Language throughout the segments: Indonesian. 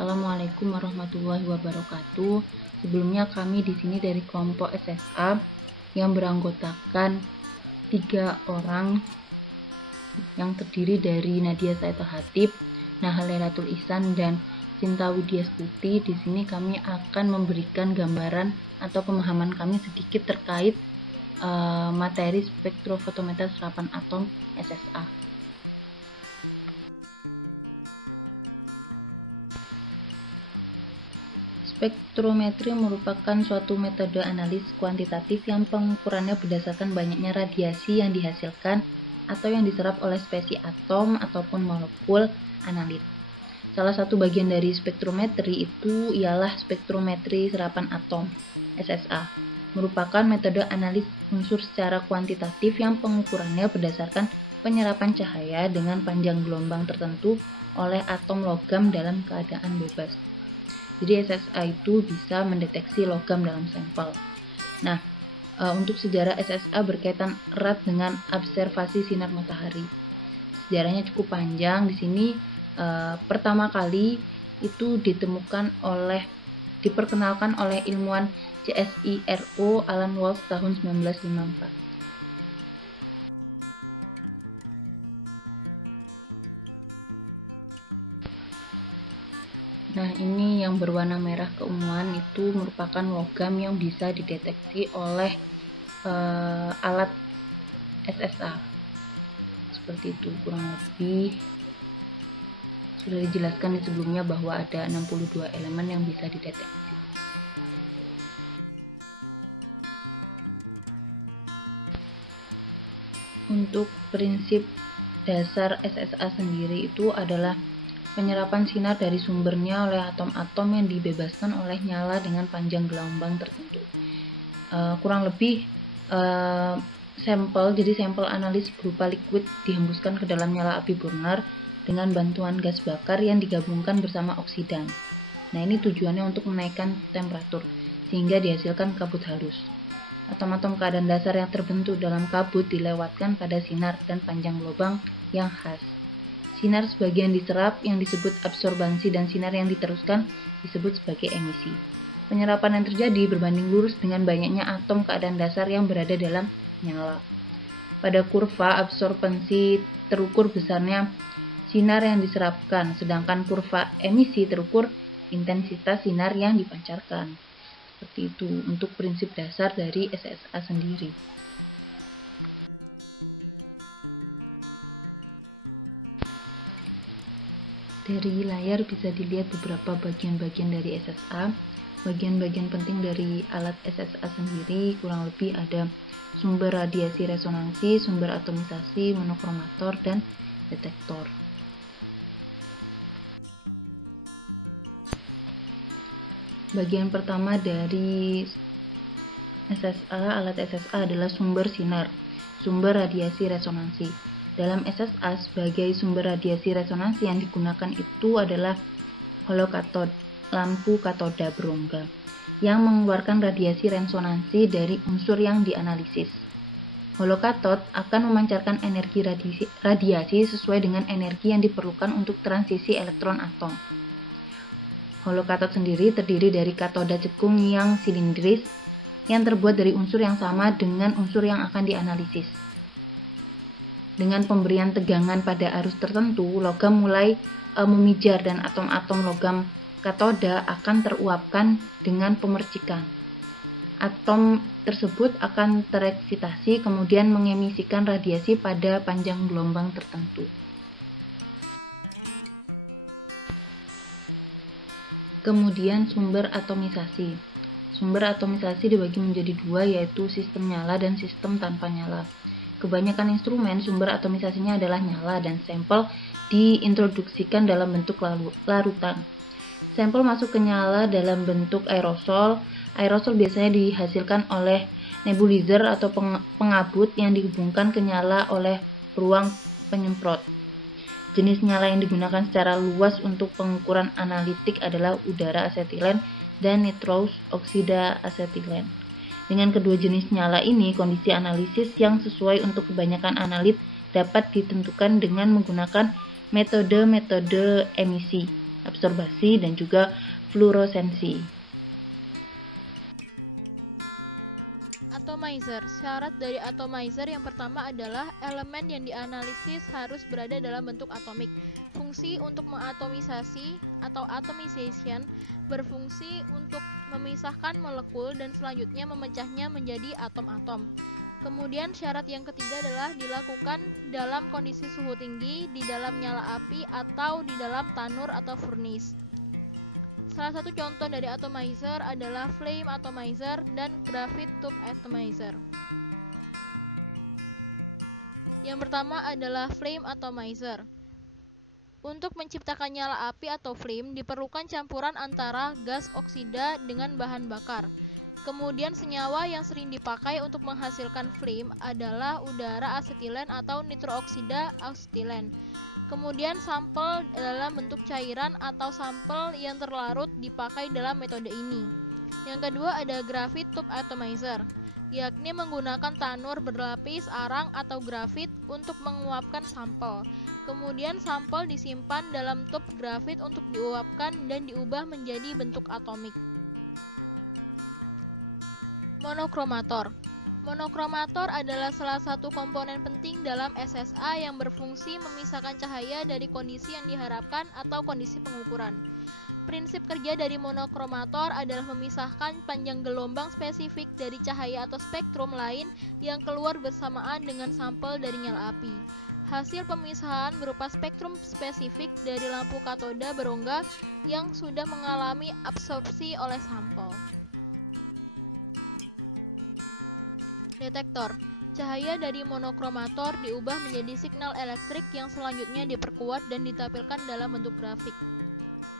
Assalamualaikum warahmatullahi wabarakatuh. Sebelumnya kami di sini dari kelompok SSA yang beranggotakan 3 orang yang terdiri dari Nadia Saita Hatib, Nahalelatul Ihsan, dan Cinta Widya Stuti. Di sini kami akan memberikan gambaran atau pemahaman kami sedikit terkait materi spektrofotometer serapan atom SSA. Spektrometri merupakan suatu metode analis kuantitatif yang pengukurannya berdasarkan banyaknya radiasi yang dihasilkan atau yang diserap oleh spesies atom ataupun molekul analit. Salah satu bagian dari spektrometri itu ialah spektrometri serapan atom SSA, merupakan metode analis unsur secara kuantitatif yang pengukurannya berdasarkan penyerapan cahaya dengan panjang gelombang tertentu oleh atom logam dalam keadaan bebas. Jadi SSA itu bisa mendeteksi logam dalam sampel. Nah, untuk sejarah SSA berkaitan erat dengan observasi sinar matahari. Sejarahnya cukup panjang. Di sini pertama kali itu diperkenalkan oleh ilmuwan CSIRO Alan Walsh tahun 1954. Nah, ini yang berwarna merah keunguan itu merupakan logam yang bisa dideteksi oleh alat SSA. Seperti itu, kurang lebih sudah dijelaskan di sebelumnya bahwa ada 62 elemen yang bisa dideteksi. Untuk prinsip dasar SSA sendiri itu adalah penyerapan sinar dari sumbernya oleh atom-atom yang dibebaskan oleh nyala dengan panjang gelombang tertentu. Kurang lebih jadi sampel analis berupa liquid dihembuskan ke dalam nyala api burner dengan bantuan gas bakar yang digabungkan bersama oksidan. Nah, ini tujuannya untuk menaikkan temperatur sehingga dihasilkan kabut halus. Atom-atom keadaan dasar yang terbentuk dalam kabut dilewatkan pada sinar dan panjang gelombang yang khas. Sinar sebagian diserap yang disebut absorbansi dan sinar yang diteruskan disebut sebagai emisi. Penyerapan yang terjadi berbanding lurus dengan banyaknya atom keadaan dasar yang berada dalam nyala. Pada kurva absorbansi terukur besarnya sinar yang diserapkan, sedangkan kurva emisi terukur intensitas sinar yang dipancarkan. Seperti itu untuk prinsip dasar dari SSA sendiri. Dari layar bisa dilihat beberapa bagian-bagian dari SSA. Bagian-bagian penting dari alat SSA sendiri kurang lebih ada sumber radiasi resonansi, sumber atomisasi, monokromator, dan detektor. Bagian pertama dari SSA, alat SSA adalah sumber sinar, sumber radiasi resonansi. Dalam SSA, sebagai sumber radiasi resonansi yang digunakan itu adalah holokatod, lampu katoda berongga, yang mengeluarkan radiasi resonansi dari unsur yang dianalisis. Holokatod akan memancarkan energi radiasi sesuai dengan energi yang diperlukan untuk transisi elektron atom. Holokatod sendiri terdiri dari katoda cekung yang silindris yang terbuat dari unsur yang sama dengan unsur yang akan dianalisis. Dengan pemberian tegangan pada arus tertentu, logam mulai memijar dan atom-atom logam katoda akan teruapkan dengan pemercikan. Atom tersebut akan tereksitasi kemudian mengemisikan radiasi pada panjang gelombang tertentu. Kemudian sumber atomisasi. Sumber atomisasi dibagi menjadi 2, yaitu sistem nyala dan sistem tanpa nyala. Kebanyakan instrumen sumber atomisasinya adalah nyala dan sampel diintroduksikan dalam bentuk larutan. Sampel masuk ke nyala dalam bentuk aerosol. Aerosol biasanya dihasilkan oleh nebulizer atau pengabut yang dihubungkan ke nyala oleh ruang penyemprot. Jenis nyala yang digunakan secara luas untuk pengukuran analitik adalah udara asetilen dan nitrous oksida asetilen. Dengan kedua jenis nyala ini, kondisi analisis yang sesuai untuk kebanyakan analit dapat ditentukan dengan menggunakan metode-metode emisi. absorbasi, dan juga fluoresensi. Atomizer. Syarat dari atomizer yang pertama adalah elemen yang dianalisis harus berada dalam bentuk atomik. Fungsi untuk mengatomisasi atau atomization berfungsi untuk memisahkan molekul dan selanjutnya memecahnya menjadi atom-atom. Kemudian syarat yang ketiga adalah dilakukan dalam kondisi suhu tinggi, di dalam nyala api, atau di dalam tanur atau furnace. Salah satu contoh dari atomizer adalah flame atomizer dan graphite tube atomizer. Yang pertama adalah flame atomizer. Untuk menciptakan nyala api atau flame diperlukan campuran antara gas oksida dengan bahan bakar. Kemudian senyawa yang sering dipakai untuk menghasilkan flame adalah udara asetilen atau nitrooksida asetilen. Kemudian sampel dalam bentuk cairan atau sampel yang terlarut dipakai dalam metode ini. Yang kedua ada graphite tube atomizer, yakni menggunakan tanur berlapis arang atau grafit untuk menguapkan sampel. Kemudian sampel disimpan dalam tub grafit untuk diuapkan dan diubah menjadi bentuk atomik. Monokromator. Monokromator adalah salah satu komponen penting dalam SSA yang berfungsi memisahkan cahaya dari kondisi yang diharapkan atau kondisi pengukuran. Prinsip kerja dari monokromator adalah memisahkan panjang gelombang spesifik dari cahaya atau spektrum lain yang keluar bersamaan dengan sampel dari nyala api. Hasil pemisahan berupa spektrum spesifik dari lampu katoda berongga yang sudah mengalami absorpsi oleh sampel. Detektor. Cahaya dari monokromator diubah menjadi signal elektrik yang selanjutnya diperkuat dan ditampilkan dalam bentuk grafik.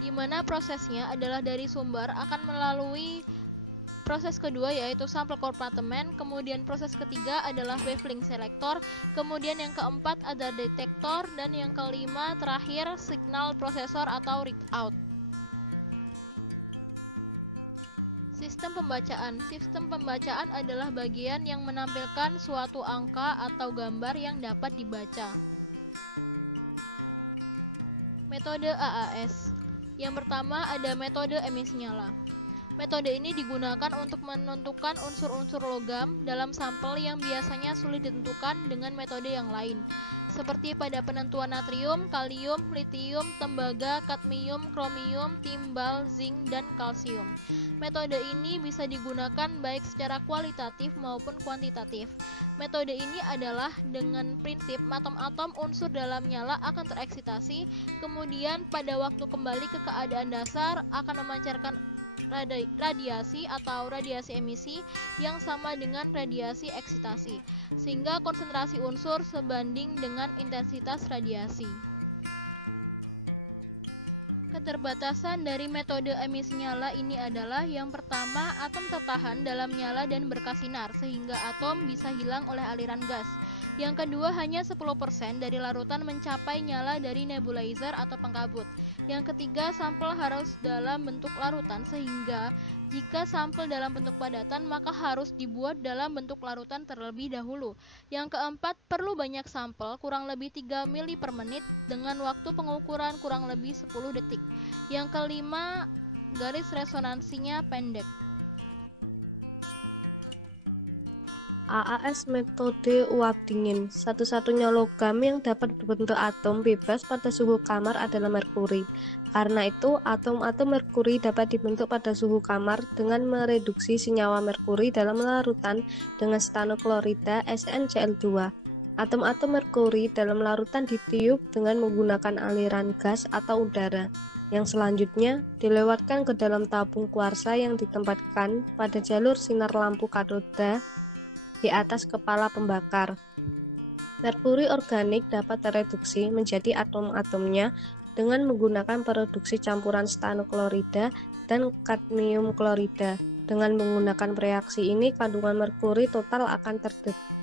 Di mana prosesnya adalah dari sumber akan melalui proses kedua yaitu sampel kompartemen, kemudian proses ketiga adalah wavelength selector, kemudian yang keempat ada detektor, dan yang kelima terakhir signal prosesor atau readout. Sistem pembacaan. Sistem pembacaan adalah bagian yang menampilkan suatu angka atau gambar yang dapat dibaca. Metode AAS. Yang pertama ada metode emisi nyala. Metode ini digunakan untuk menentukan unsur-unsur logam dalam sampel yang biasanya sulit ditentukan dengan metode yang lain, seperti pada penentuan natrium, kalium, litium, tembaga, kadmium, kromium, timbal, zinc, dan kalsium. Metode ini bisa digunakan baik secara kualitatif maupun kuantitatif. Metode ini adalah dengan prinsip atom-atom unsur dalam nyala akan tereksitasi, kemudian pada waktu kembali ke keadaan dasar akan memancarkan radiasi atau radiasi emisi yang sama dengan radiasi eksitasi, sehingga konsentrasi unsur sebanding dengan intensitas radiasi. Keterbatasan dari metode emisi nyala ini adalah yang pertama, atom tertahan dalam nyala dan berkasinar sehingga atom bisa hilang oleh aliran gas. Yang kedua, hanya 10% dari larutan mencapai nyala dari nebulizer atau pengkabut. Yang ketiga, sampel harus dalam bentuk larutan sehingga jika sampel dalam bentuk padatan maka harus dibuat dalam bentuk larutan terlebih dahulu. Yang keempat, perlu banyak sampel kurang lebih 3 mili per menit dengan waktu pengukuran kurang lebih 10 detik. Yang kelima, garis resonansinya pendek. AAS metode uap dingin. Satu-satunya logam yang dapat berbentuk atom bebas pada suhu kamar adalah merkuri. Karena itu, atom-atom merkuri dapat dibentuk pada suhu kamar dengan mereduksi senyawa merkuri dalam larutan dengan stanoklorida SnCl2. Atom-atom merkuri dalam larutan ditiup dengan menggunakan aliran gas atau udara, yang selanjutnya dilewatkan ke dalam tabung kuarsa yang ditempatkan pada jalur sinar lampu katoda di atas kepala pembakar. Merkuri organik dapat tereduksi menjadi atom-atomnya dengan menggunakan produksi campuran stanoklorida dan kadmium klorida. Dengan menggunakan reaksi ini, kandungan merkuri total akan terdeteksi.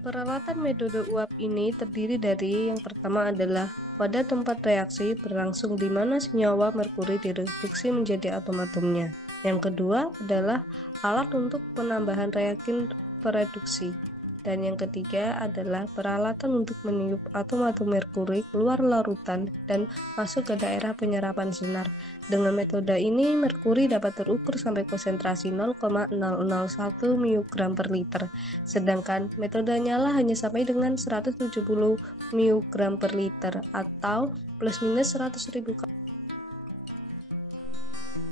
Peralatan metode uap ini terdiri dari yang pertama adalah pada tempat reaksi berlangsung di mana senyawa merkuri direduksi menjadi atom-atomnya. Yang kedua adalah alat untuk penambahan reagen pereduksi. Dan yang ketiga adalah peralatan untuk meniup atom-atom merkuri keluar larutan dan masuk ke daerah penyerapan sinar. Dengan metode ini, merkuri dapat terukur sampai konsentrasi 0,001 mg per liter, sedangkan metode nyala hanya sampai dengan 170 mg per liter atau plus minus 100.000 kali.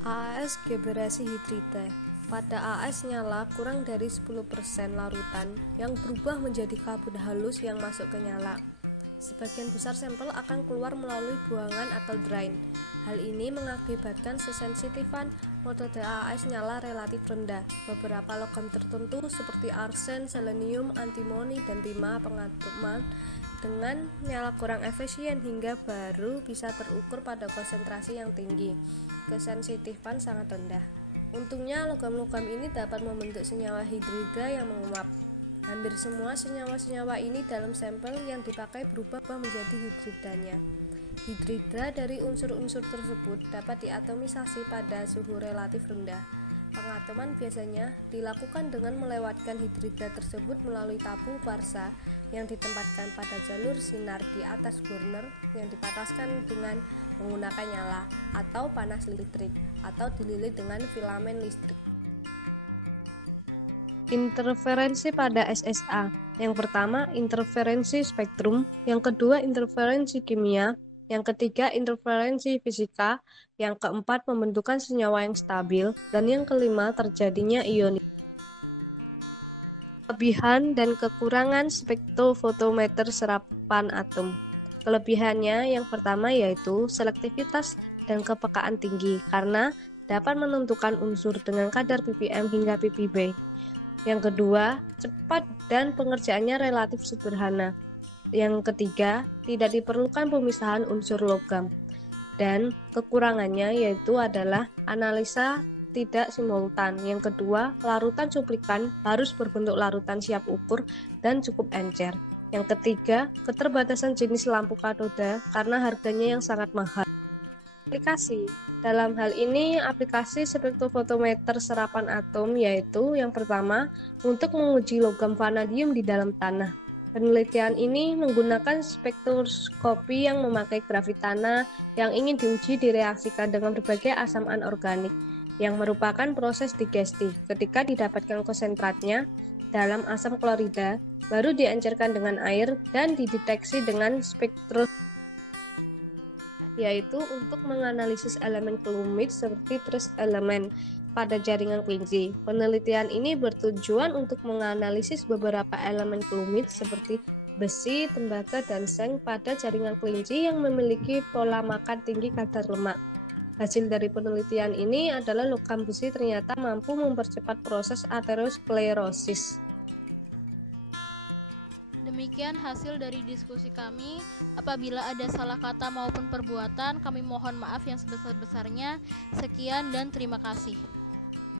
AAS generasi hidrida. Pada AAS nyala kurang dari 10% larutan yang berubah menjadi kabut halus yang masuk ke nyala. Sebagian besar sampel akan keluar melalui buangan atau drain. Hal ini mengakibatkan sesensitifan metode AAS nyala relatif rendah. Beberapa logam tertentu seperti arsen, selenium, antimoni, dan timah pengatoman dengan nyala kurang efisien hingga baru bisa terukur pada konsentrasi yang tinggi. Kesensitifan sangat rendah. Untungnya logam-logam ini dapat membentuk senyawa hidrida yang menguap. Hampir semua senyawa-senyawa ini dalam sampel yang dipakai berubah menjadi hidridanya. Hidrida dari unsur-unsur tersebut dapat diatomisasi pada suhu relatif rendah. Pengatoman biasanya dilakukan dengan melewatkan hidrida tersebut melalui tabung kuarsa yang ditempatkan pada jalur sinar di atas burner yang dipanaskan dengan menggunakan nyala atau panas listrik atau dililit dengan filamen listrik. Interferensi pada SSA. Yang pertama, interferensi spektrum, yang kedua, interferensi kimia, yang ketiga, interferensi fisika, yang keempat, pembentukan senyawa yang stabil, dan yang kelima, terjadinya ionisasi. Kelebihan dan kekurangan spektrofotometer serapan atom. Kelebihannya yang pertama yaitu selektivitas dan kepekaan tinggi karena dapat menentukan unsur dengan kadar ppm hingga ppb. Yang kedua, cepat dan pengerjaannya relatif sederhana. Yang ketiga, tidak diperlukan pemisahan unsur logam. Dan kekurangannya yaitu adalah analisa tidak simultan. Yang kedua, larutan cuplikan harus berbentuk larutan siap ukur dan cukup encer. Yang ketiga, keterbatasan jenis lampu katoda karena harganya yang sangat mahal. Aplikasi. Dalam hal ini, aplikasi spektrofotometer serapan atom yaitu yang pertama, untuk menguji logam vanadium di dalam tanah. Penelitian ini menggunakan spektroskopi yang memakai grafitana yang ingin diuji direaksikan dengan berbagai asam anorganik yang merupakan proses digesti. Ketika didapatkan konsentratnya dalam asam klorida, baru diencerkan dengan air dan dideteksi dengan spektroskopi, yaitu untuk menganalisis elemen kelumit seperti trace elemen pada jaringan kelinci. Penelitian ini bertujuan untuk menganalisis beberapa elemen kelumit seperti besi, tembaga, dan seng pada jaringan kelinci yang memiliki pola makan tinggi kadar lemak. Hasil dari penelitian ini adalah logam besi ternyata mampu mempercepat proses aterosklerosis. Demikian hasil dari diskusi kami. Apabila ada salah kata maupun perbuatan, kami mohon maaf yang sebesar-besarnya. Sekian dan terima kasih.